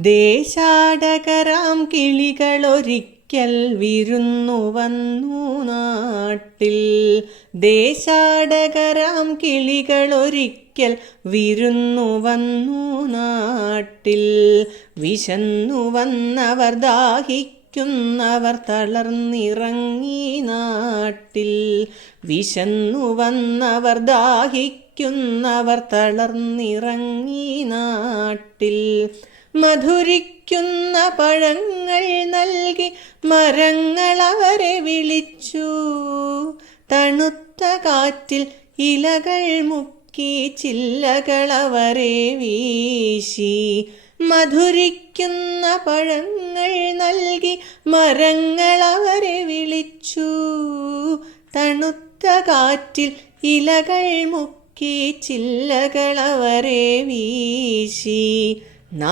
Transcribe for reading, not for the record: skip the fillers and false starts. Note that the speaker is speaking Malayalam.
ദേശാടകരാം കിളികളൊരിക്കൽ വിരുന്നു വന്നു നാട്ടിൽ. ദേശാടകരാം കിളികളൊരിക്കൽ വിരുന്നു വന്നു നാട്ടിൽ. വിശന്നു വന്നവർ ദാഹിക്കുന്നവർ തളർന്നിറങ്ങി നാട്ടിൽ. വിശന്നു വന്നവർ ദാഹിക്കുന്നവർ തളർന്നിറങ്ങി നാട്ടിൽ. മധുരിക്കുന്ന പഴങ്ങൾ നൽകി മരങ്ങൾ അവരെ വിളിച്ചു. തണുത്ത കാറ്റിൽ ഇലകൾ മുക്കി ചില്ലകൾ അവരെ വീശി. മധുരിക്കുന്ന പഴങ്ങൾ നൽകി മരങ്ങൾ അവരെ വിളിച്ചു. തണുത്ത കാറ്റിൽ ഇലകൾ മുക്കി ചില്ലകൾ അവരെ വീശി.